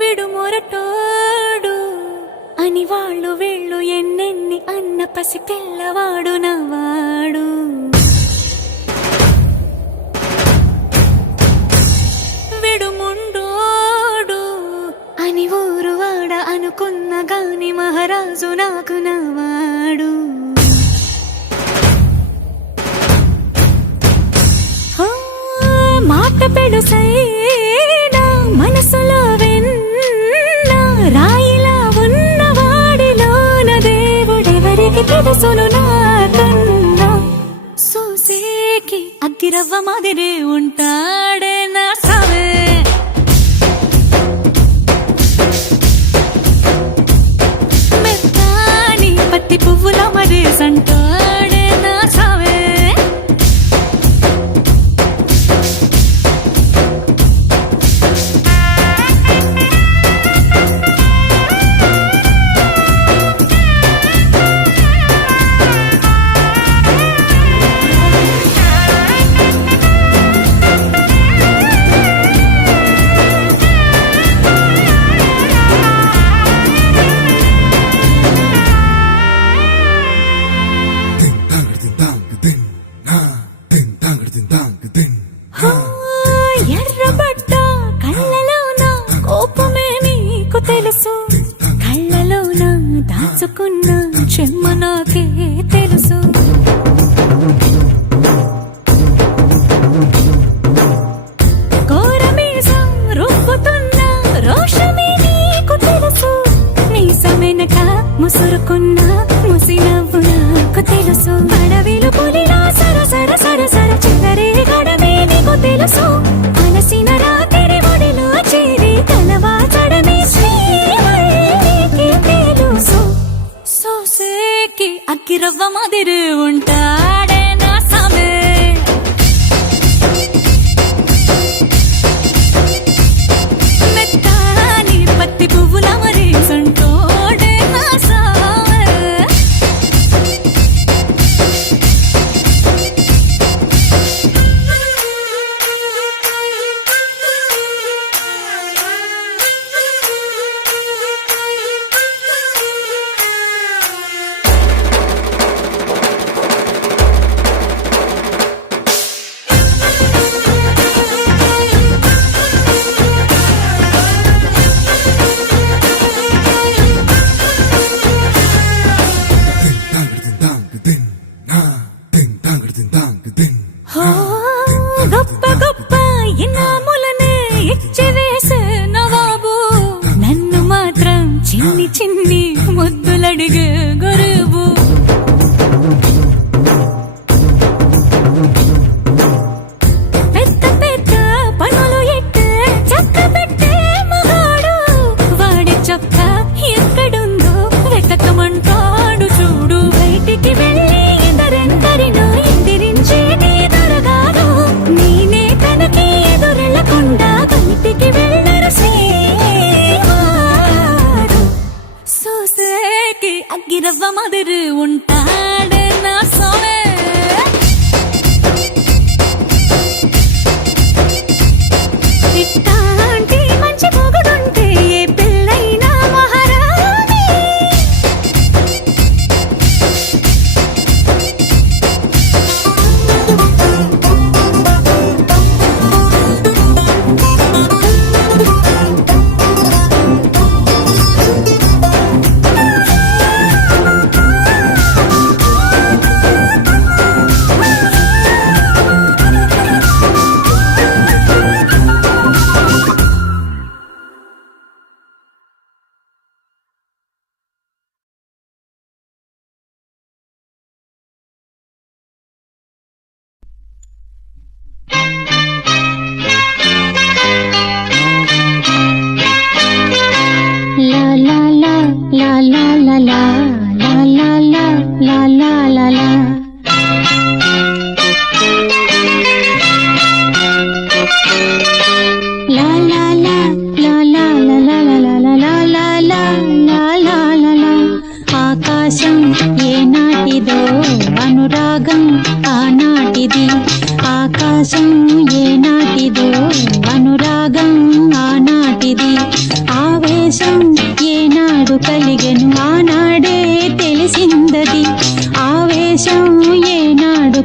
విడు మొరటోడు అని వాళ్ళు వీళ్ళు ఎన్నెన్ని అన్న పసి పిల్లవాడు నవాడు. విడు ముండోడు అని ఊరు వాడ అనుకున్న గాని మహారాజు నాకు నవాడు. మాట పెడుసైనా మనసులో వెన్న రాయిలా ఉన్నవాడిలోన దేవుడెవరికి తెలుసును నాకన్నా. సూసేకి అగ్గిరవ్వ మాదిరి ఉంటాడే నా సవే. మెత్తాని పత్తి పువ్వుల మరి సంటాడే నా సవే. ఎర్రబడ్డ కళ్ళలోన కోపమే నీకు తెలుసు, కళ్ళలోన దాచుకున్న చెమ్మ నాకే తెలుసు. కోరమీసం రుబ్బుతున్న రోషమే నీకు తెలుసు, మీసమెనక ముసురుకున్న ముసినవ్వు నాకు తెలుసు. అడవిలు పులిలా సరసర సరసర చిల్లరే గడమే నీకు తెలుసు, అలసిన రాత్రి ఒడిలో చేరి తలవాచడమే శ్రీవల్లికి తెలుసు. సోసేకి అగ్గిరవ్వ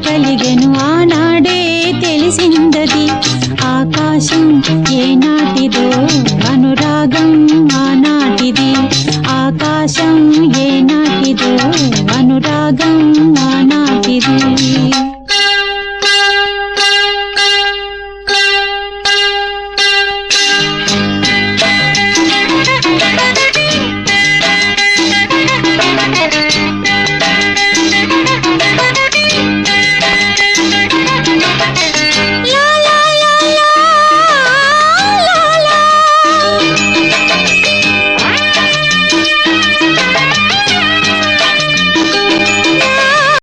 కలిగెను ఆనాడే తెలిసిందది ఆకాశం ఏనాటిదో అనురాగం ఆనాటిది ఆకాశం ఏనాటిదో అనురాగం ఆనాటిది